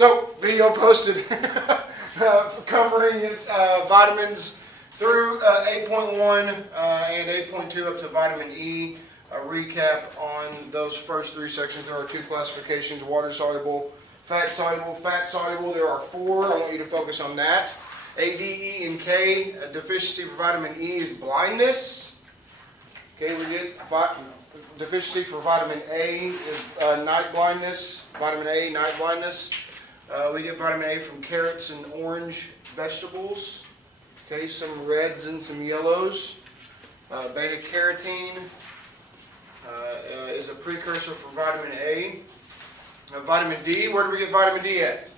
So, video posted covering vitamins through 8.1 and 8.2 up to vitamin E. A recap on those first three sections. There are two classifications: water soluble, fat soluble. Fat soluble, there are four. I want you to focus on that. A, D, E, and K. A deficiency for vitamin E is blindness. Okay, we get deficiency for vitamin A is night blindness. Vitamin A, night blindness. We get vitamin A from carrots and orange vegetables. Okay, some reds and some yellows. Beta carotene is a precursor for vitamin A. Vitamin D, where do we get vitamin D at?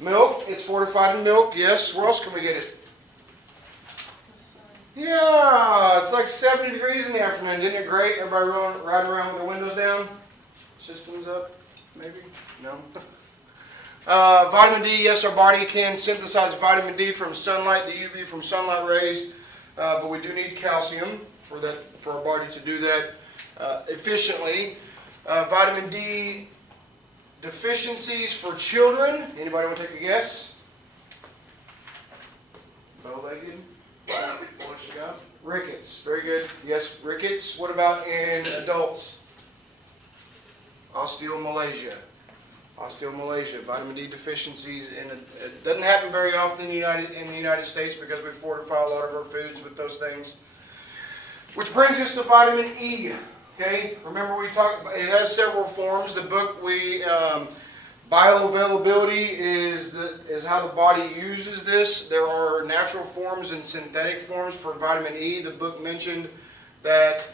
Milk. It's fortified in milk. Yes. Where else can we get it? Yeah, it's like 70 degrees in the afternoon. Isn't it great? Everybody riding around with their windows down? Systems up? Maybe? No. Vitamin D, yes, our body can synthesize vitamin D from sunlight, the UV from sunlight rays, but we do need calcium for our body to do that efficiently. Vitamin D deficiencies for children. Anybody want to take a guess? Bow-legged? Rickets. Very good. Yes, rickets. What about in adults? Osteomalacia. Osteomalacia. Vitamin D deficiencies. It doesn't happen very often in the United States because we fortify a lot of our foods with those things. Which brings us to vitamin E. Okay, remember we talked about it has several forms. The book bioavailability is how the body uses this. There are natural forms and synthetic forms for vitamin E. The book mentioned that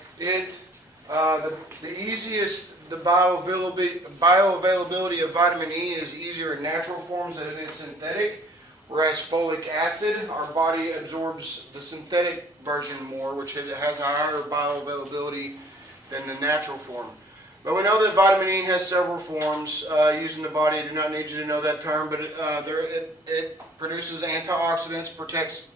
the bioavailability of vitamin E is easier in natural forms than it is synthetic. Whereas folic acid, our body absorbs the synthetic version more, which has a higher bioavailability than the natural form. But we know that vitamin E has several forms used in the body. I do not need you to know that term, but it produces antioxidants, protects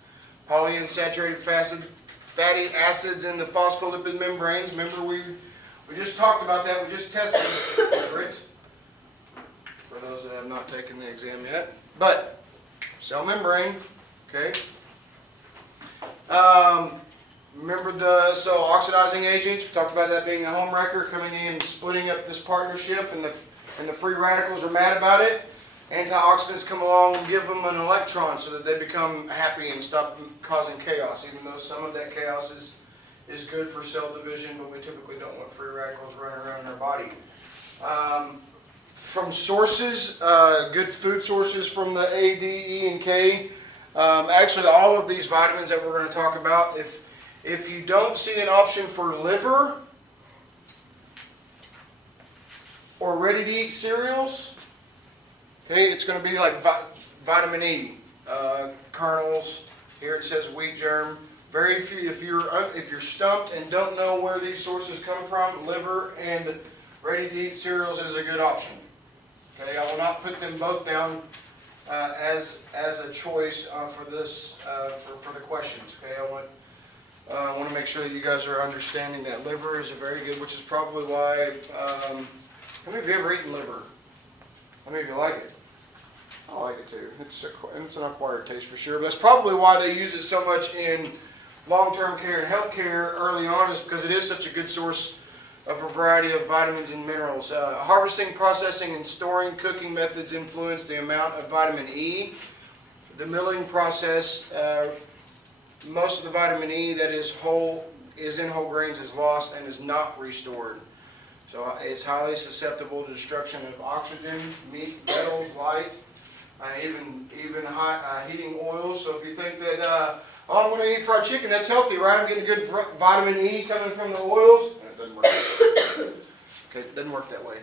polyunsaturated fatty acids in the phospholipid membranes. Remember we just talked about that. We just tested it for those that have not taken the exam yet. But cell membrane, okay. Remember oxidizing agents, we talked about that being a home wrecker, coming in and splitting up this partnership, and the free radicals are mad about it. Antioxidants come along and give them an electron so that they become happy and stop causing chaos, even though some of that chaos is good for cell division, but we typically don't want free radicals running around in our body. From sources, good food sources from the A, D, E, and K. Actually, all of these vitamins that we're going to talk about, if you don't see an option for liver or ready-to-eat cereals, okay, it's going to be like vitamin E, kernels. Here it says wheat germ. Very few. If you're stumped and don't know where these sources come from, liver and ready-to-eat cereals is a good option. Okay, I will not put them both down as a choice for this for the questions. Okay, I want to make sure that you guys are understanding that liver is a very good, which is probably why. How many of you ever eaten liver? How many of you like it? I like it too. It's an acquired taste for sure. But that's probably why they use it so much in long-term care and health care early on, is because it is such a good source of a variety of vitamins and minerals. Harvesting, processing, and storing cooking methods influence the amount of vitamin E. The milling process, most of the vitamin E that is in whole grains is lost and is not restored. So it's highly susceptible to destruction of oxygen, meat, metals, light, even heating oils. So if you think that, I'm going to eat fried chicken, that's healthy, right? I'm getting good vitamin E coming from the oils. It doesn't work that way. Okay, it doesn't work that way.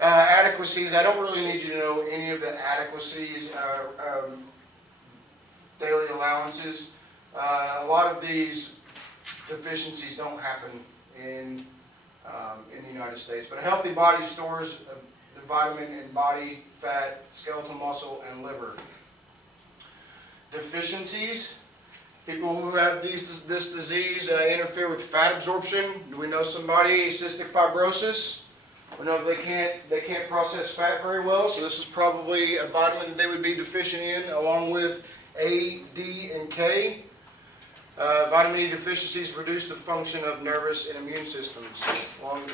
Adequacies, I don't really need you to know any of the adequacies, daily allowances. A lot of these deficiencies don't happen in the United States, but a healthy body stores the vitamin in body, fat, skeletal muscle, and liver. Deficiencies, people who have this disease interfere with fat absorption. Do we know somebody, cystic fibrosis? We know they can't process fat very well, so this is probably a vitamin that they would be deficient in, along with A, D, and K. Vitamin E deficiencies reduce the function of nervous and immune systems.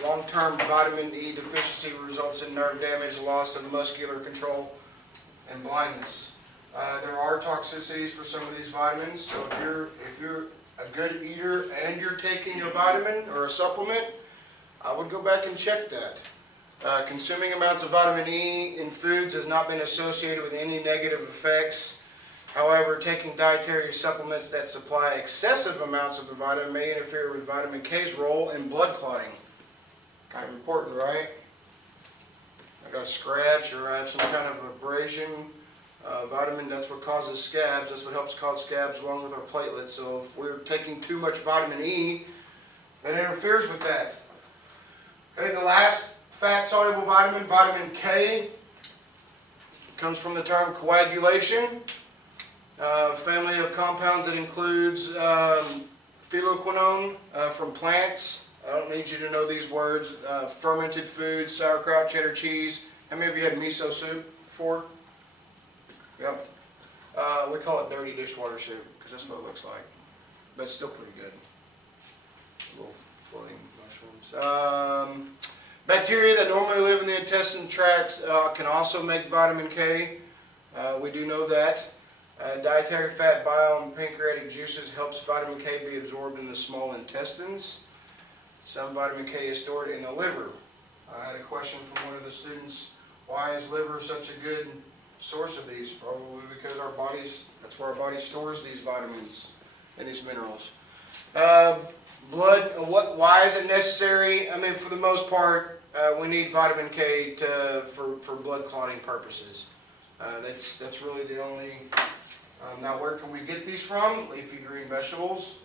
Long-term vitamin E deficiency results in nerve damage, loss of muscular control, and blindness. There are toxicities for some of these vitamins, so if you're a good eater and you're taking a vitamin or a supplement, I would go back and check that. Consuming amounts of vitamin E in foods has not been associated with any negative effects. However, taking dietary supplements that supply excessive amounts of the vitamin may interfere with vitamin K's role in blood clotting. Kind of important, right? I got a scratch or I have some kind of abrasion. Vitamin, that's what causes scabs. That's what helps cause scabs along with our platelets. So if we're taking too much vitamin E, that interferes with that. Okay, the last fat-soluble vitamin, vitamin K, comes from the term coagulation. Family of compounds that includes phytoquinone from plants. I don't need you to know these words. Fermented foods, sauerkraut, cheddar cheese. How many of you had miso soup before? Yep. We call it dirty dishwater soup because that's what it looks like. But it's still pretty good. Little floating mushrooms. Bacteria that normally live in the intestine tract can also make vitamin K. We do know that. Dietary fat, bile, and pancreatic juices helps vitamin K be absorbed in the small intestines. Some vitamin K is stored in the liver. I had a question from one of the students, why is liver such a good source of these? Probably because that's where our body stores these vitamins and these minerals. Blood, why is it necessary? I mean, for the most part, we need vitamin K for blood clotting purposes. That's really the only. Now, where can we get these from? Leafy green vegetables.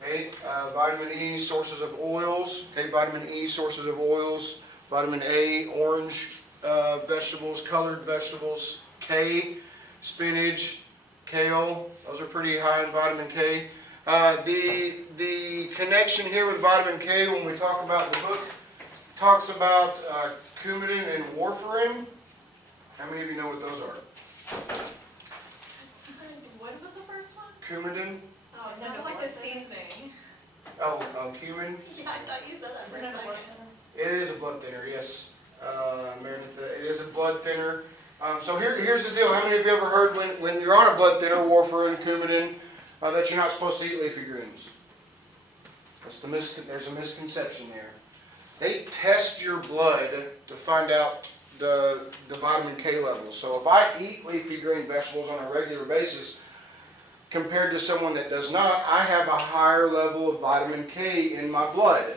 Okay, vitamin E, sources of oils. Okay, vitamin E, sources of oils. Vitamin A, orange vegetables, colored vegetables. K, spinach, kale. Those are pretty high in vitamin K. The connection here with vitamin K, when we talk about the book, talks about coumadin and warfarin. How many of you know what those are? What was the first one? Coumadin. Oh, it sounded like the seasoning. Oh, cumin. Yeah, I thought you said that for a second. It is a blood thinner, yes. Meredith, it is a blood thinner. So here's the deal. How many of you ever heard when you're on a blood thinner, warfarin, coumadin, that you're not supposed to eat leafy greens? There's a misconception there. They test your blood to find out the vitamin K levels. So if I eat leafy green vegetables on a regular basis, compared to someone that does not, I have a higher level of vitamin K in my blood.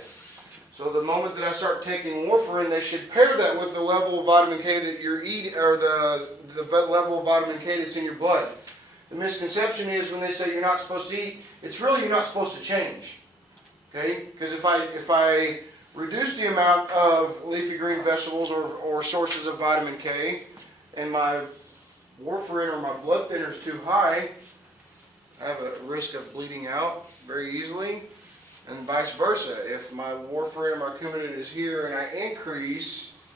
So the moment that I start taking warfarin, they should pair that with the level of vitamin K that you're eating, or the level of vitamin K that's in your blood. The misconception is when they say you're not supposed to eat, it's really you're not supposed to change. Okay? Because if I reduce the amount of leafy green vegetables or sources of vitamin K, and my warfarin or my blood thinner is too high, I have a risk of bleeding out very easily, and vice versa. If my warfarin or my coumadin is here and I increase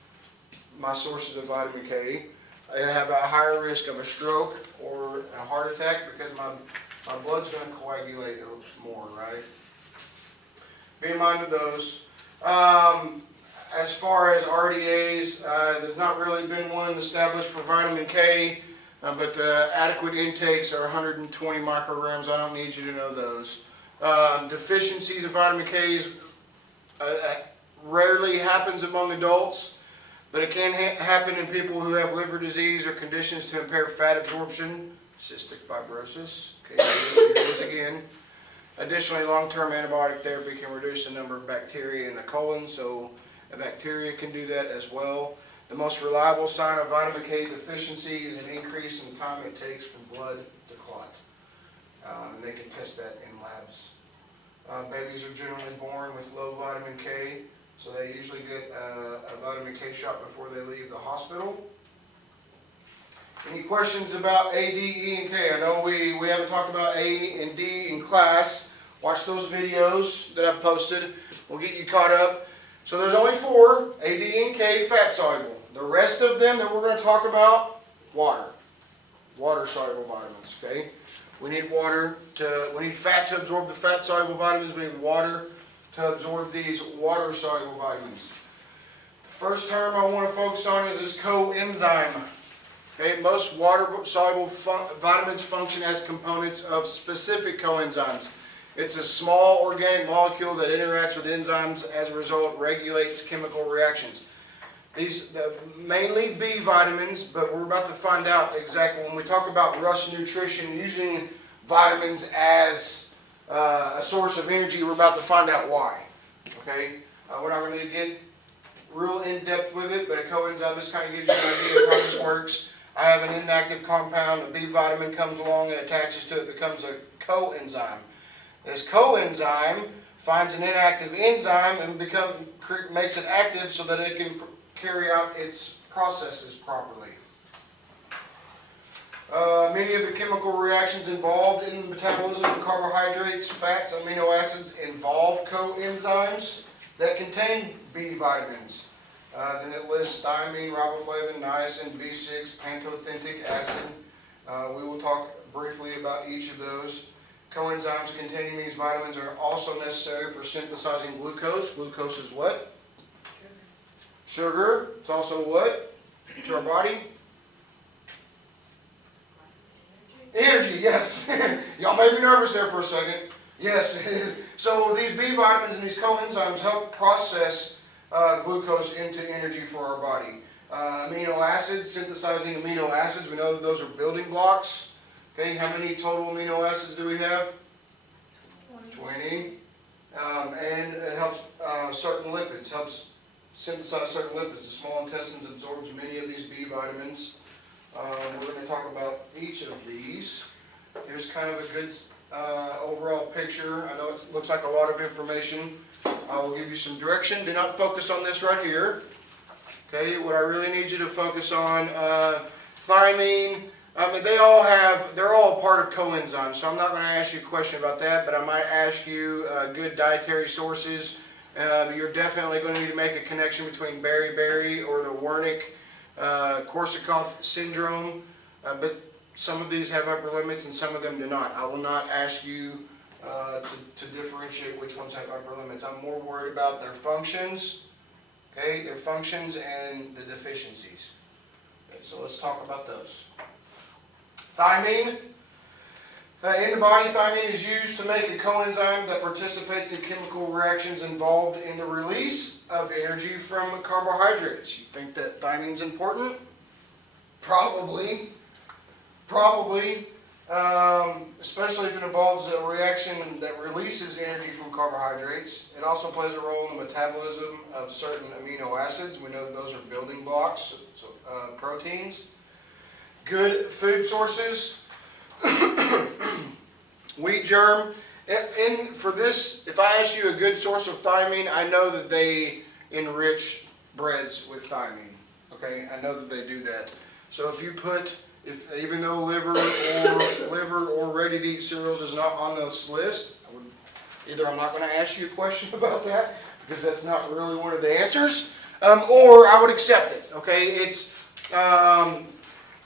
my sources of vitamin K, I have a higher risk of a stroke or a heart attack because my blood's going to coagulate more, right? Be in mind of those. As far as RDAs, there's not really been one established for vitamin K. But the adequate intakes are 120 micrograms. I don't need you to know those. Deficiencies of vitamin K rarely happens among adults, but it can happen in people who have liver disease or conditions to impair fat absorption, cystic fibrosis. Okay, here it is again. Additionally, long-term antibiotic therapy can reduce the number of bacteria in the colon, so a bacteria can do that as well. The most reliable sign of vitamin K deficiency is an increase in the time it takes for blood to clot. And they can test that in labs. Babies are generally born with low vitamin K, so they usually get a vitamin K shot before they leave the hospital. Any questions about A, D, E, and K? I know we haven't talked about A and D in class. Watch those videos that I've posted. We'll get you caught up. So there's only 4, A, D, and K, fat soluble. The rest of them that we're going to talk about, water. Water soluble vitamins, okay? We need fat to absorb the fat soluble vitamins. We need water to absorb these water soluble vitamins. The first term I want to focus on is this coenzyme. Okay, most water-soluble vitamins function as components of specific coenzymes. It's a small organic molecule that interacts with enzymes. As a result, regulates chemical reactions. These mainly B vitamins, but we're about to find out exactly when we talk about Rush Nutrition using vitamins as a source of energy. We're about to find out why. Okay, we're not going to get real in depth with it, but a coenzyme, this kind of gives you an idea of how this works. I have an inactive compound, a B vitamin comes along and attaches to it, becomes a coenzyme. This coenzyme finds an inactive enzyme and makes it active so that it can carry out its processes properly. Many of the chemical reactions involved in the metabolism of carbohydrates, fats, amino acids involve coenzymes that contain B vitamins. Then it lists thiamine, riboflavin, niacin, B6, pantothenic acid. We will talk briefly about each of those. Coenzymes containing these vitamins are also necessary for synthesizing glucose. Glucose is what? Sugar. It's also what to our body? Energy, yes. Y'all made me nervous there for a second. Yes. So these B vitamins and these coenzymes help process glucose into energy for our body. Amino acids, synthesizing amino acids, we know that those are building blocks. Okay, how many total amino acids do we have? 20. And it helps certain lipids, helps synthesize certain lipids. The small intestines absorbs many of these B vitamins. We're going to talk about each of these. Here's kind of a good overall picture. I know it looks like a lot of information. I will give you some direction. Do not focus on this right here. Okay, what I really need you to focus on, thiamine. They're all part of coenzymes, so I'm not going to ask you a question about that, but I might ask you good dietary sources. You're definitely going to need to make a connection between beriberi or the Wernicke-Korsakoff syndrome, but some of these have upper limits and some of them do not. I will not ask you to differentiate which ones have upper limits. I'm more worried about their functions, okay, their functions and the deficiencies. Okay, so let's talk about those. Thiamine. In the body, thiamine is used to make a coenzyme that participates in chemical reactions involved in the release of energy from carbohydrates. You think that thiamine's important? Probably. Especially if it involves a reaction that releases energy from carbohydrates. It also plays a role in the metabolism of certain amino acids. We know that those are building blocks, so proteins. Good food sources. Wheat germ. For this, if I ask you a good source of thiamine, I know that they enrich breads with thiamine. Okay, I know that they do that. So even though liver or ready-to-eat cereals is not on this list, I'm not going to ask you a question about that because that's not really one of the answers, or I would accept it. Okay,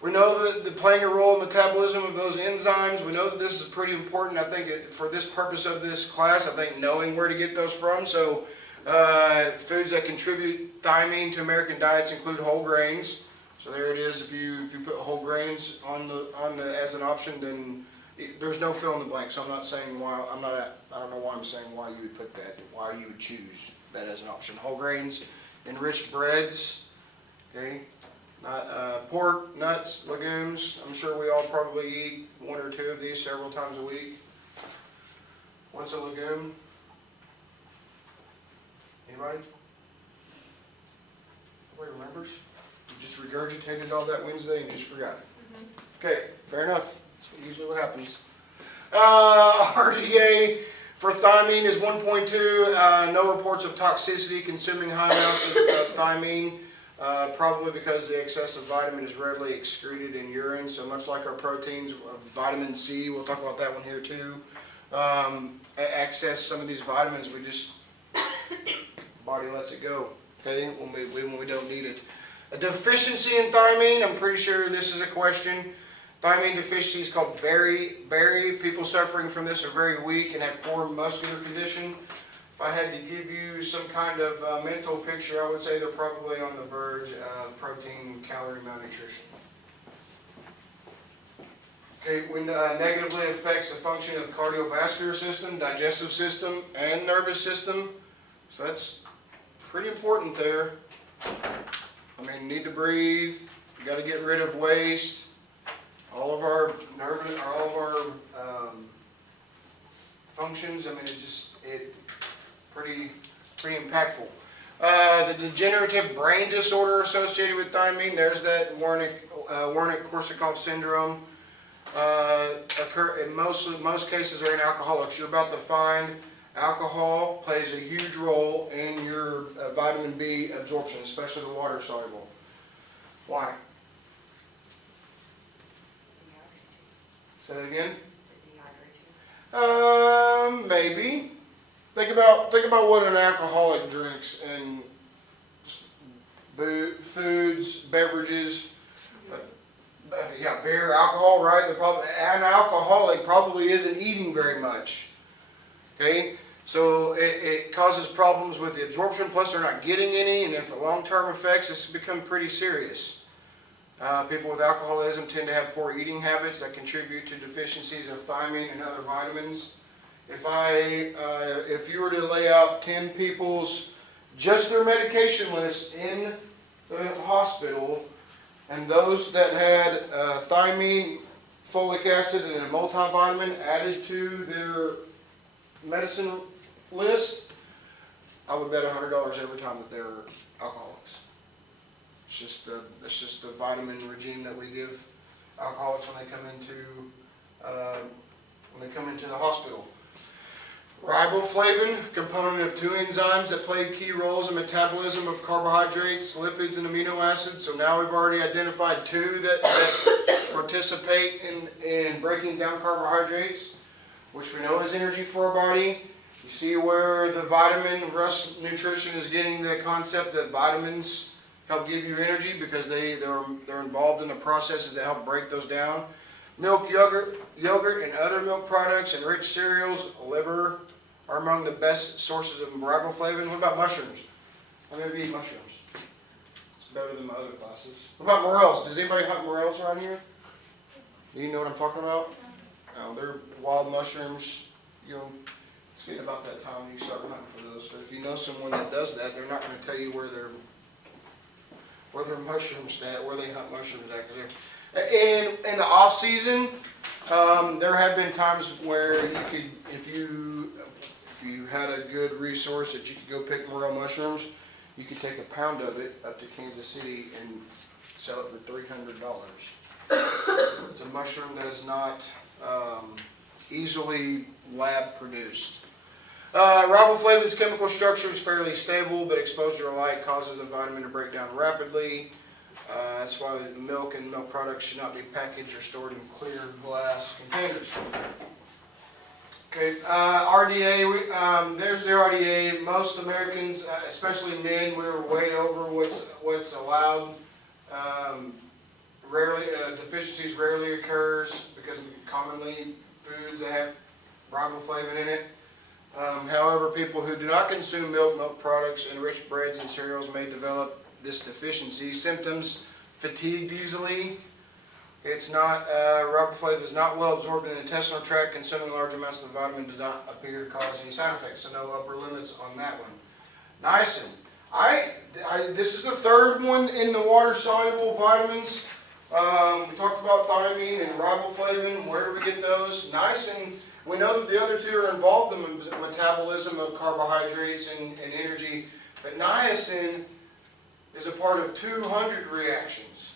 we know that they're playing a role in the metabolism of those enzymes. We know that this is pretty important. I think for this purpose of this class, I think knowing where to get those from. So foods that contribute thiamine to American diets include whole grains. So there it is. If you put whole grains on the as an option, then there's no fill in the blank. So I'm not saying why. I don't know why I'm saying why you would put that. Why you would choose that as an option. Whole grains, enriched breads. Okay. Pork, nuts, legumes. I'm sure we all probably eat 1 or 2 of these several times a week. What's a legume? Anybody? Nobody remembers? You just regurgitated all that Wednesday and you just forgot it. Okay, fair enough. That's usually what happens. RDA for thiamine is 1.2. No reports of toxicity consuming high amounts of thiamine. Probably because the excessive vitamin is readily excreted in urine, so much like our proteins, vitamin C, we'll talk about that one here too. Access some of these vitamins, we just body lets it go, okay, when we don't need it. A deficiency in thiamine, I'm pretty sure this is a question. Thiamine deficiency is called berry. People suffering from this are very weak and have poor muscular condition. If I had to give you some kind of mental picture, I would say they're probably on the verge of protein calorie malnutrition. Okay, when negatively affects the function of the cardiovascular system, digestive system, and nervous system. So that's pretty important there. I mean, need to breathe. You got to get rid of waste. All of our nervous, all of our functions. I mean, it's pretty impactful. The degenerative brain disorder associated with thiamine. There's that Wernicke-Korsakoff syndrome. Occur in most cases are in alcoholics. You're about to find alcohol plays a huge role in your vitamin B absorption, especially the water soluble. Why? Say that again. Maybe. Think about what an alcoholic drinks and foods, beverages. Yeah, beer, alcohol, right? An alcoholic probably isn't eating very much. Okay, so it causes problems with the absorption. Plus, they're not getting any, and if long-term effects, this has become pretty serious. People with alcoholism tend to have poor eating habits that contribute to deficiencies of thiamine and other vitamins. If you were to lay out 10 people's just their medication list in the hospital, and those that had thiamine, folic acid, and a multivitamin added to their medicine list, I would bet $100 every time that they're alcoholics. It's just the vitamin regime that we give alcoholics when they come into the hospital. Riboflavin, component of 2 enzymes that play key roles in metabolism of carbohydrates, lipids, and amino acids. So now we've already identified 2 that participate in breaking down carbohydrates, which we know is energy for our body. You see where the vitamin Russ Nutrition is getting the concept that vitamins help give you energy because they're involved in the processes that help break those down. Milk, yogurt, and other milk products and rich cereals, liver, are among the best sources of riboflavin. What about mushrooms? How many of you eat mushrooms? It's better than my other classes. What about morels? Does anybody hunt morels around here? Do you know what I'm talking about? They're wild mushrooms. It's getting about that time when you start hunting for those. But if you know someone that does that, they're not going to tell you where their mushrooms at, where they hunt mushrooms at. In the off season, there have been times where you could, if you had a good resource that you could go pick morel mushrooms, you could take a pound of it up to Kansas City and sell it for $300. It's a mushroom that is not easily lab produced. Riboflavin's chemical structure is fairly stable, but exposure to light causes the vitamin to break down rapidly. That's why milk and milk products should not be packaged or stored in clear glass containers. Okay, RDA, there's the RDA. Most Americans, especially men, we're way over what's allowed. Deficiencies rarely occurs because commonly foods that have riboflavin in it. However, people who do not consume milk products, and rich breads and cereals may develop this deficiency. Symptoms: fatigued easily. Riboflavin is not well absorbed in the intestinal tract. Consuming large amounts of the vitamin does not appear to cause any side effects, so no upper limits on that one. Niacin. This is the third one in the water-soluble vitamins. We talked about thiamine and riboflavin. Where do we get those? Niacin, we know that the other 2 are involved in the metabolism of carbohydrates and energy, but niacin is a part of 200 reactions.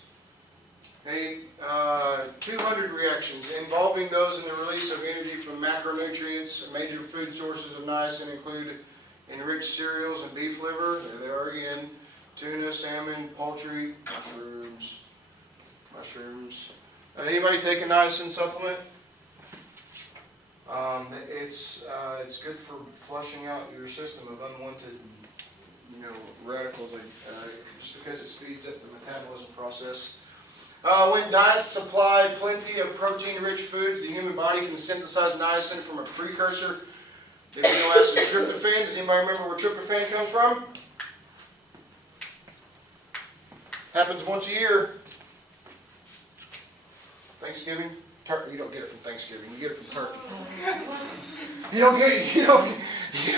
200 reactions involving those in the release of energy from macronutrients. Major food sources of niacin include enriched cereals and beef liver. There they are again. Tuna, salmon, poultry, mushrooms. Anybody take a niacin supplement? It's good for flushing out your system of unwanted radicals, just because it speeds up the metabolism process. When diets supply plenty of protein-rich foods, the human body can synthesize niacin from a precursor, the amino acid tryptophan. Does anybody remember where tryptophan comes from? Happens once a year. Thanksgiving. You don't get it from Thanksgiving. You get it from turkey.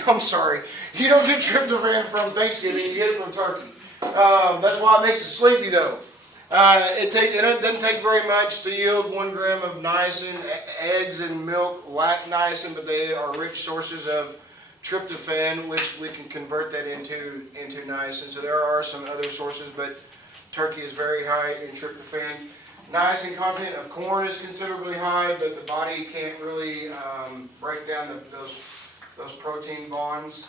I'm sorry. You don't get tryptophan from Thanksgiving. You get it from turkey. That's why it makes it sleepy, though. It doesn't take very much to yield 1 gram of niacin. Eggs and milk lack niacin, but they are rich sources of tryptophan, which we can convert that into niacin. So there are some other sources, but turkey is very high in tryptophan. Niacin content of corn is considerably high, but the body can't really break down those protein bonds.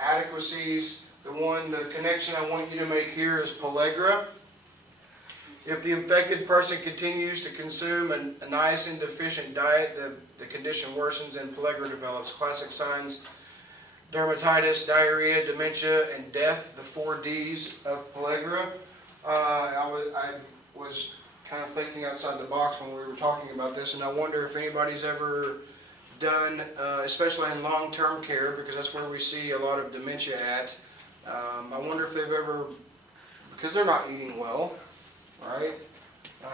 Adequacies. The connection I want you to make here is pellagra. If the infected person continues to consume a niacin deficient diet, the condition worsens and pellagra develops. Classic signs: dermatitis, diarrhea, dementia, and death, the 4 Ds of pellagra. I was kind of thinking outside the box when we were talking about this, and I wonder if anybody's ever done, especially in long-term care, because that's where we see a lot of dementia at. I wonder if they've ever, because they're not eating well, right?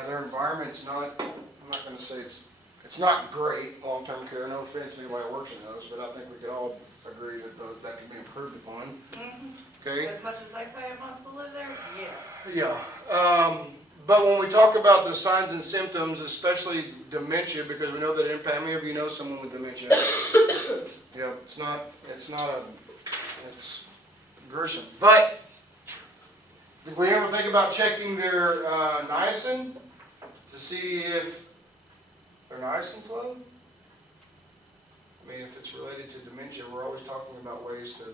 Their environment's not, I'm not going to say it's not great, long-term care. No offense to anybody who works in those, but I think we could all agree that can be improved upon. Okay? As much as I pay a month to live there, yeah. Yeah. But when we talk about the signs and symptoms, especially dementia, because we know that how many of you know someone with dementia? Yeah, it's gruesome. But did we ever think about checking their niacin to see if their niacin's low? I mean, if it's related to dementia, we're always talking about ways to,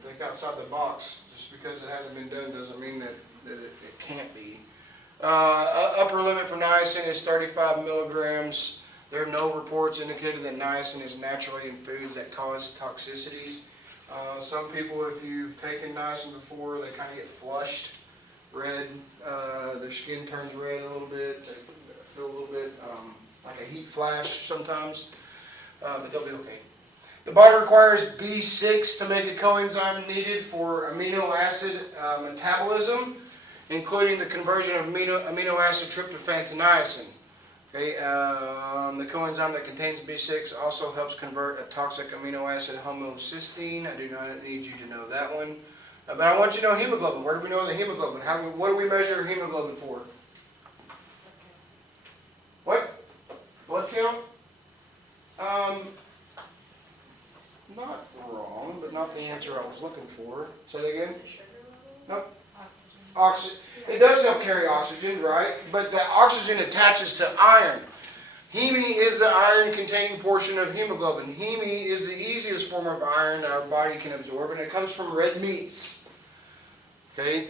think outside the box. Just because it hasn't been done doesn't mean that it can't be. Upper limit for niacin is 35 milligrams. There are no reports indicating that niacin is naturally in foods that cause toxicities. Some people, if you've taken niacin before, they kind of get flushed, red. Their skin turns red a little bit. They feel a little bit like a heat flash sometimes, but they'll be okay. The body requires B6 to make a coenzyme needed for amino acid metabolism, including the conversion of amino acid tryptophan to niacin. Okay, the coenzyme that contains B6 also helps convert a toxic amino acid homocysteine. I do not need you to know that one. But I want you to know hemoglobin. Where do we know the hemoglobin? What do we measure hemoglobin for? What? Blood count? Not wrong, but not the answer I was looking for. Say that again? Nope. Oxygen. It does help carry oxygen, right? But the oxygen attaches to iron. Heme is the iron-containing portion of hemoglobin. Heme is the easiest form of iron our body can absorb, and it comes from red meats. Okay,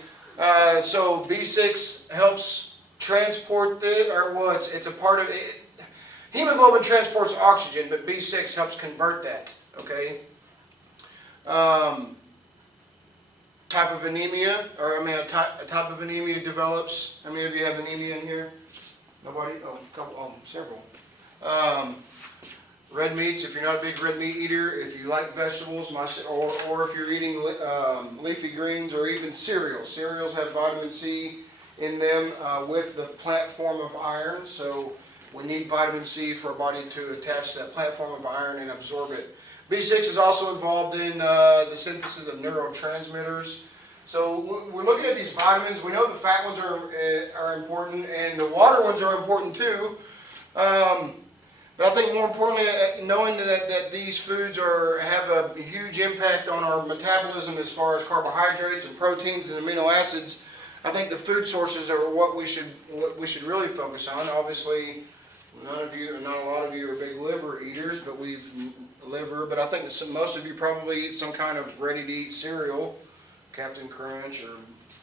so B6 helps transport it's a part of it. Hemoglobin transports oxygen, but B6 helps convert that. Okay. Type of anemia, a type of anemia develops. How many of you have anemia in here? Nobody? Oh, a couple, several. Red meats, if you're not a big red meat eater, if you like vegetables, or if you're eating leafy greens or even cereals. Cereals have vitamin C in them with the plant form of iron, so we need vitamin C for our body to attach to that plant form of iron and absorb it. B6 is also involved in the synthesis of neurotransmitters. So we're looking at these vitamins. We know the fat ones are important, and the water ones are important too. But I think more importantly, knowing that these foods have a huge impact on our metabolism as far as carbohydrates and proteins and amino acids, I think the food sources are what we should really focus on. Obviously, not a lot of you are big liver eaters, but but I think that most of you probably eat some kind of ready-to-eat cereal, Captain Crunch or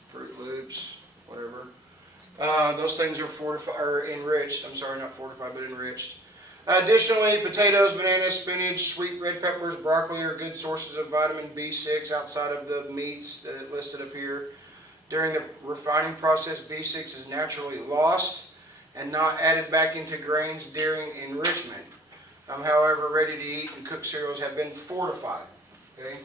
Fruit Loops, whatever. Those things are enriched. I'm sorry, not fortified, but enriched. Additionally, potatoes, bananas, spinach, sweet red peppers, broccoli are good sources of vitamin B6 outside of the meats that listed up here. During the refining process, B6 is naturally lost and not added back into grains during enrichment. However, ready-to-eat and cooked cereals have been fortified. Okay.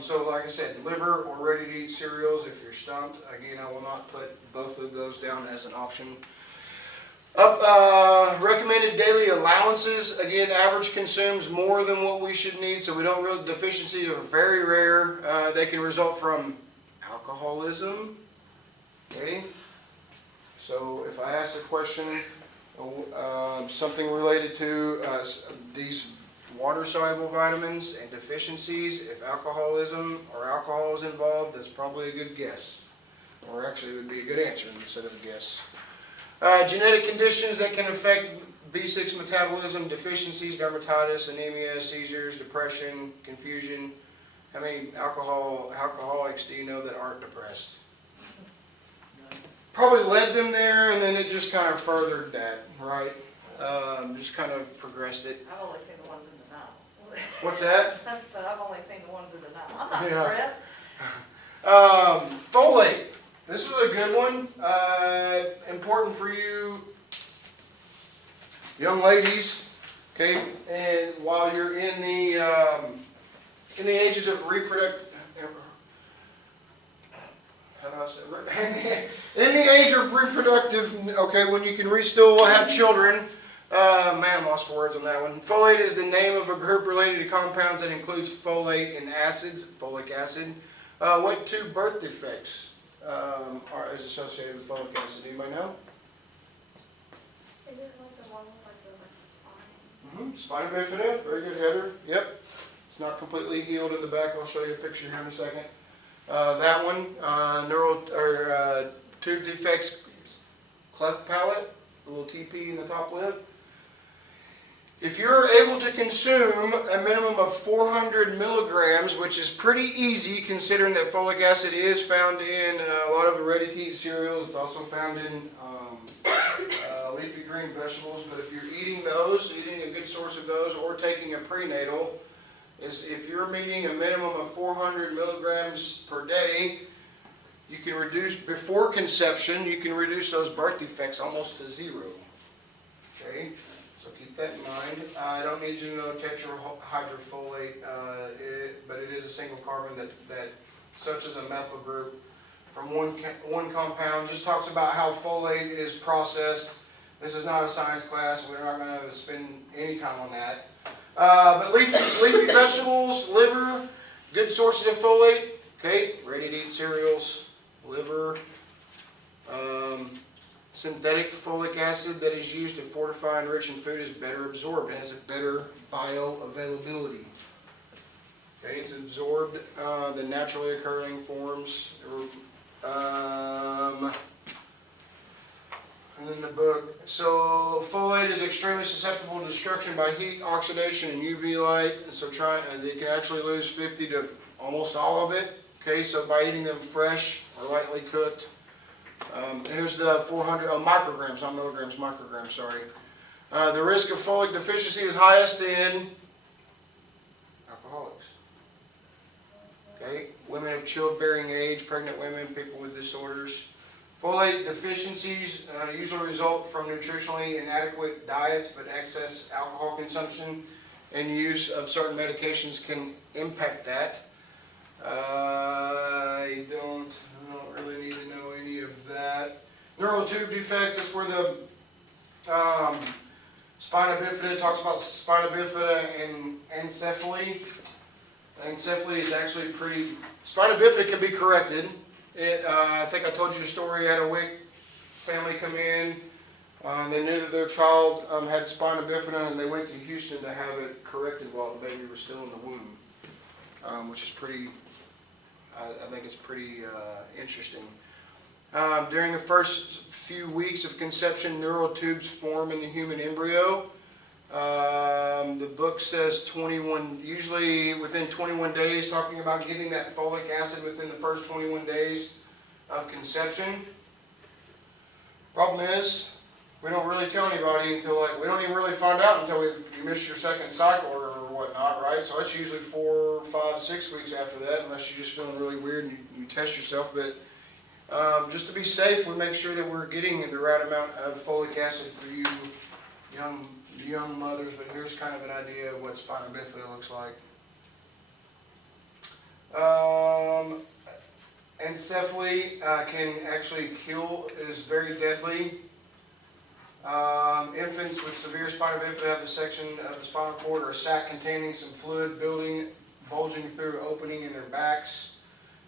So like I said, liver or ready-to-eat cereals if you're stumped. Again, I will not put both of those down as an option. Recommended daily allowances. Again, average consumes more than what we should need, so we don't really, deficiencies are very rare. They can result from alcoholism. Okay. So if I ask a question, something related to these water-soluble vitamins and deficiencies, if alcoholism or alcohol is involved, that's probably a good guess. Or actually it would be a good answer instead of a guess. Genetic conditions that can affect B6 metabolism, deficiencies, dermatitis, anemia, seizures, depression, confusion. How many alcoholics do you know that aren't depressed? Probably led them there, and then it just kind of furthered that, right? Just kind of progressed it. I've only seen the ones in the know. What's that? I said I've only seen the ones in the know. I'm not Yeah. impressed. Folate. This was a good one. Important for you young ladies, okay? And while you're in the ages of reproductive, how do I say it? In the age of reproductive, okay, when you can still have children. Man, I lost words on that one. Folate is the name of a group related to compounds that includes folate and acids, folic acid. What two birth defects is associated with folic acid? Anybody know? Is it like the one with like the spine? Spina bifida, very good header. Yep. It's not completely healed in the back. I'll show you a picture here in a second. That one, tube defects, cleft palate, a little TP in the top lip. If you're able to consume a minimum of 400 milligrams, which is pretty easy considering that folic acid is found in a lot of the ready-to-eat cereals. It's also found in leafy green vegetables. But if you're eating those, eating a good source of those, or taking a prenatal, if you're meeting a minimum of 400 milligrams per day, you can reduce, before conception, you can reduce those birth defects almost to zero. Okay? So keep that in mind. I don't need you to know tetrahydrofolate, but it is a single carbon that such as a methyl group from one compound. Just talks about how folate is processed. This is not a science class. We're not going to spend any time on that. But leafy vegetables, liver, good sources of folate. Okay, ready-to-eat cereals, liver. Synthetic folic acid that is used to fortify and enrich in food is better absorbed. It has a better bioavailability. Okay, it's absorbed than naturally occurring forms. And then the book. So folate is extremely susceptible to destruction by heat, oxidation, and UV light. And so they can actually lose 50 to almost all of it. Okay, so by eating them fresh or lightly cooked. Here's the 400 micrograms, not milligrams, micrograms, sorry. The risk of folic deficiency is highest in alcoholics. Okay, women of childbearing age, pregnant women, people with disorders. Folate deficiencies usually result from nutritionally inadequate diets, but excess alcohol consumption and use of certain medications can impact that. I don't really need to know any of that. Neural tube defects, that's where the spina bifida talks about spina bifida and anencephaly. Anencephaly is actually pretty, spina bifida can be corrected. I think I told you the story. I had a WIC family come in. They knew that their child had spina bifida, and they went to Houston to have it corrected while the baby was still in the womb, which is pretty, I think it's pretty interesting. During the first few weeks of conception, neural tubes form in the human embryo. The book says 21, usually within 21 days, talking about getting that folic acid within the first 21 days of conception. Problem is, we don't really tell anybody until we don't even really find out until you miss your second cycle or whatnot, right? So it's usually 4, 5, 6 weeks after that, unless you're just feeling really weird and you test yourself. But just to be safe, we make sure that we're getting the right amount of folic acid for you young mothers. But here's kind of an idea of what spina bifida looks like. Encephaly can actually kill, is very deadly. Infants with severe spina bifida have a section of the spinal cord or sac containing some fluid bulging through opening in their backs.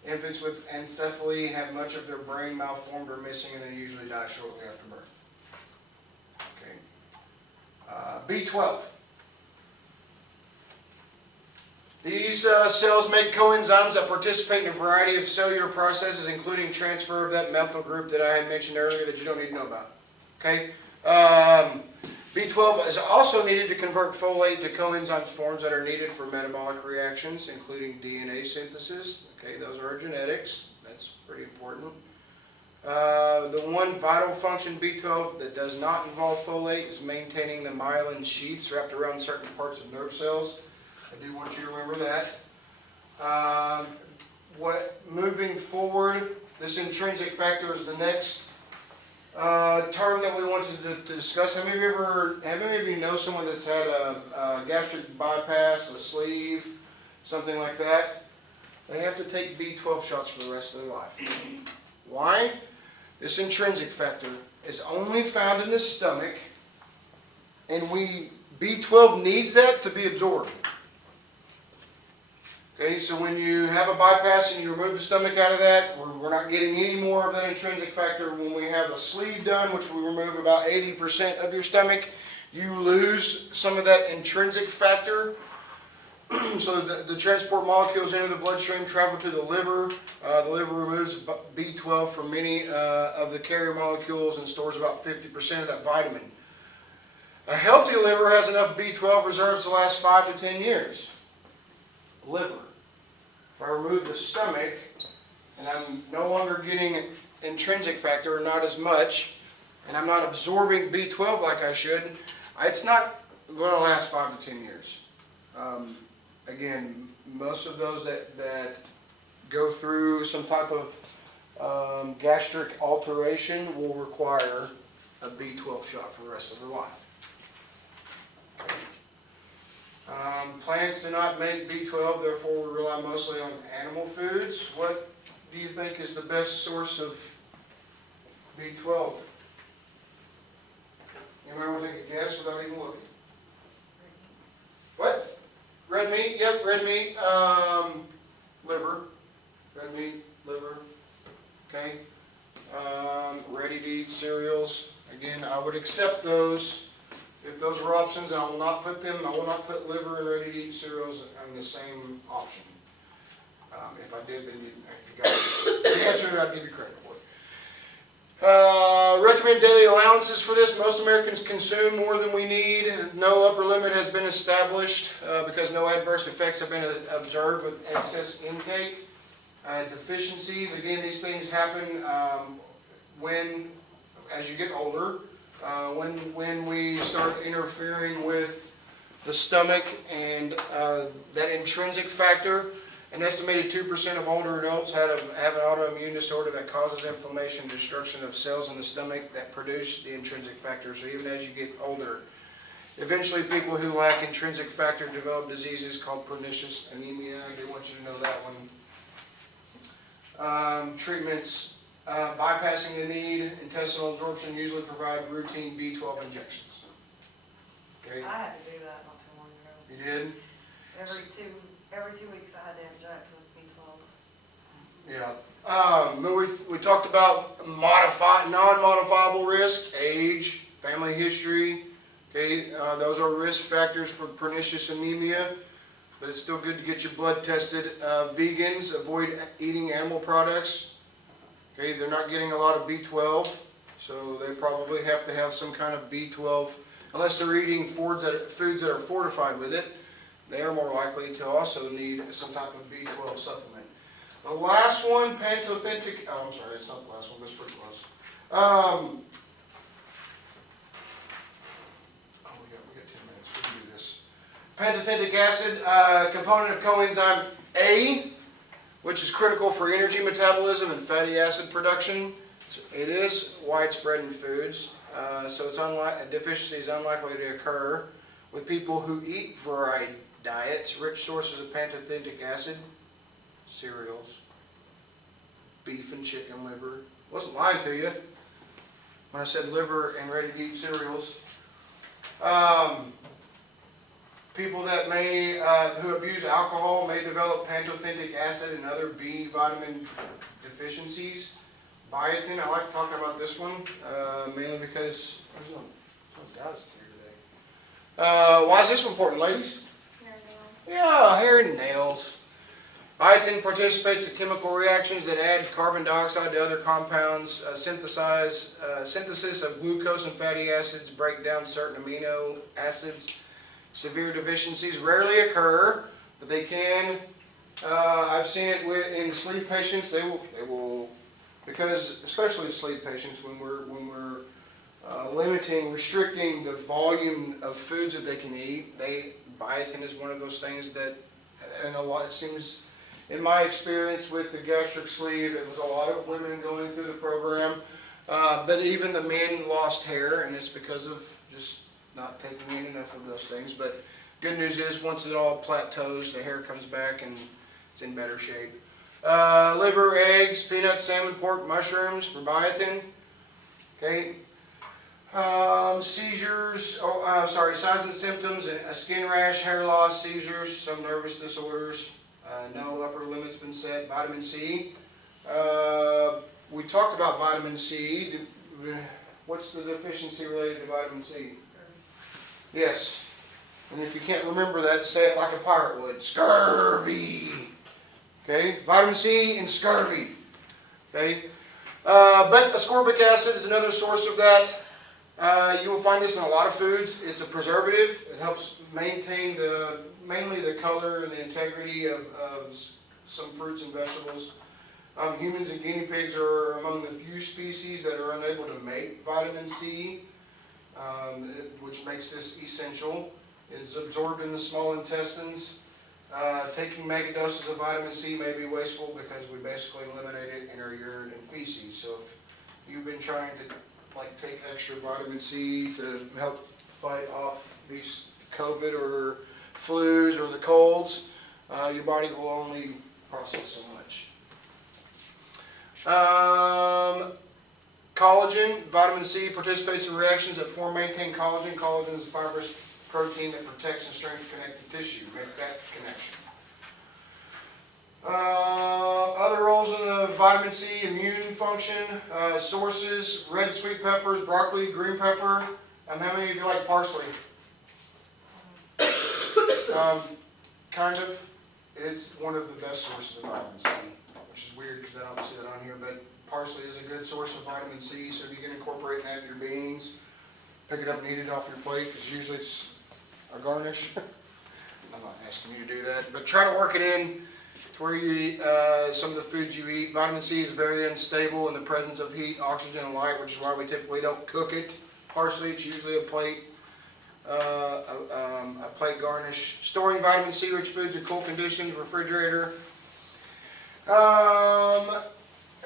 Infants with encephaly have much of their brain malformed or missing, and they usually die shortly after birth. Okay. B12. These cells make coenzymes that participate in a variety of cellular processes, including transfer of that methyl group that I had mentioned earlier that you don't need to know about. Okay. B12 is also needed to convert folate to coenzyme forms that are needed for metabolic reactions, including DNA synthesis. Okay, those are our genetics. That's pretty important. The one vital function B12 that does not involve folate is maintaining the myelin sheaths wrapped around certain parts of nerve cells. I do want you to remember that. Moving forward, this intrinsic factor is the next term that we wanted to discuss. Have any of you know someone that's had a gastric bypass, a sleeve, something like that? They have to take B12 shots for the rest of their life. Why? This intrinsic factor is only found in the stomach, and B12 needs that to be absorbed. Okay, so when you have a bypass and you remove the stomach out of that, we're not getting any more of that intrinsic factor. When we have a sleeve done, which we remove about 80% of your stomach, you lose some of that intrinsic factor. So the transport molecules enter the bloodstream, travel to the liver. The liver removes B12 from many of the carrier molecules and stores about 50% of that vitamin. A healthy liver has enough B12 reserves to last 5 to 10 years. Liver. If I remove the stomach and I'm no longer getting intrinsic factor, or not as much, and I'm not absorbing B12 like I should, it's not going to last 5 to 10 years. Again, most of those that go through some type of gastric alteration will require a B12 shot for the rest of their life. Plants do not make B12, therefore we rely mostly on animal foods. What do you think is the best source of B12? Anybody want to take a guess without even looking? What? Red meat? Yep, red meat. Liver. Red meat, liver. Okay. Ready-to-eat cereals. Again, I would accept those. If those are options, I will not put liver and ready-to-eat cereals on the same option. If I did, then if you got the answer, I'd give you credit for it. Recommend daily allowances for this. Most Americans consume more than we need. No upper limit has been established because no adverse effects have been observed with excess intake. Deficiencies, again, these things happen as you get older. When we start interfering with the stomach and that intrinsic factor, an estimated 2% of older adults have an autoimmune disorder that causes inflammation and destruction of cells in the stomach that produce the intrinsic factor. So even as you get older, eventually people who lack intrinsic factor develop diseases called pernicious anemia. I do want you to know that one. Treatments. Bypassing the need, intestinal absorption usually provide routine B12 injections. Okay. I had to do that not too long ago. You did? Every 2 weeks I had to inject with B12. Yeah. We talked about non-modifiable risk, age, family history. Okay. Those are risk factors for pernicious anemia, but it's still good to get your blood tested. Vegans avoid eating animal products. Okay, they're not getting a lot of B12, so they probably have to have some kind of B12, unless they're eating foods that are fortified with it. They are more likely to also need some type of B12 supplement. The last one, pantothentic, oh, I'm sorry, it's not the last one, but it's pretty close. Pantothenic acid, component of coenzyme A, which is critical for energy metabolism and fatty acid production. It is widespread in foods, so a deficiency is unlikely to occur with people who eat varied diets. Rich sources of pantothenic acid, cereals, beef and chicken liver. Wasn't lying to you when I said liver and ready-to-eat cereals. People that who abuse alcohol may develop pantothenic acid and other B vitamin deficiencies. Biotin, I like talking about this one, mainly because there's no guys here today. Why is this one important, ladies? Hair and nails. Yeah, hair and nails. Biotin participates in chemical reactions that add carbon dioxide to other compounds, synthesis of glucose and fatty acids, break down certain amino acids. Severe deficiencies rarely occur, but they can. I've seen it in sleep patients. They will, because especially sleep patients, when we're restricting the volume of foods that they can eat. Biotin is one of those things that, and it seems, in my experience with the gastric sleeve, it was a lot of women going through the program, but even the men lost hair, and it's because of just not taking in enough of those things. But good news is, once it all plateaus, the hair comes back and it's in better shape. Liver, eggs, peanuts, salmon, pork, mushrooms for biotin. Okay. Seizures, signs and symptoms: a skin rash, hair loss, seizures, some nervous disorders. No upper limit's been set. Vitamin C. We talked about vitamin C. What's the deficiency related to vitamin C? Yes. And if you can't remember that, say it like a pirate would. Scurvy. Okay. Vitamin C and scurvy. Okay. But ascorbic acid is another source of that. You will find this in a lot of foods. It's a preservative. It helps maintain mainly the color and the integrity of some fruits and vegetables. Humans and guinea pigs are among the few species that are unable to make vitamin C, which makes this essential. It is absorbed in the small intestines. Taking mega doses of vitamin C may be wasteful because we basically eliminate it in our urine and feces. So if you've been trying to take extra vitamin C to help fight off these COVID or flus or the colds, your body will only process so much. Collagen. Vitamin C participates in reactions that form maintain collagen. Collagen is a fibrous protein that protects and strengthens connective tissue. Make that connection. Other roles in the vitamin C: immune function. Sources: red sweet peppers, broccoli, green pepper. How many of you like parsley? Kind of. It's one of the best sources of vitamin C, which is weird because I don't see that on here, but parsley is a good source of vitamin C, so if you can incorporate that in your beans, pick it up and eat it off your plate, because usually it's a garnish. I'm not asking you to do that, but try to work it in to where you eat some of the foods you eat. Vitamin C is very unstable in the presence of heat, oxygen, and light, which is why we typically don't cook it. Parsley, it's usually a plate garnish. Storing vitamin C rich foods in cool conditions, refrigerator.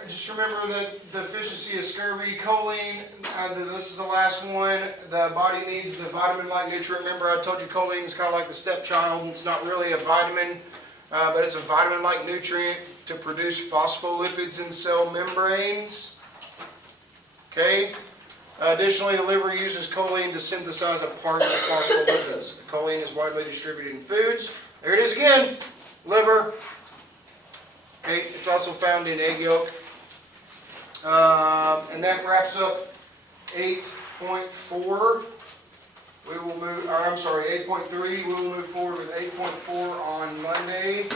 Just remember that the deficiency of scurvy, choline. This is the last one. The body needs the vitamin-like nutrient. Remember, I told you choline is kind of like the stepchild. It's not really a vitamin, but it's a vitamin-like nutrient to produce phospholipids in cell membranes. Okay. Additionally, the liver uses choline to synthesize a part of phospholipids. Choline is widely distributed in foods. There it is again, liver. Okay, it's also found in egg yolk. And that wraps up 8.4. We will move, or I'm sorry, 8.3. We will move forward with 8.4 on Monday.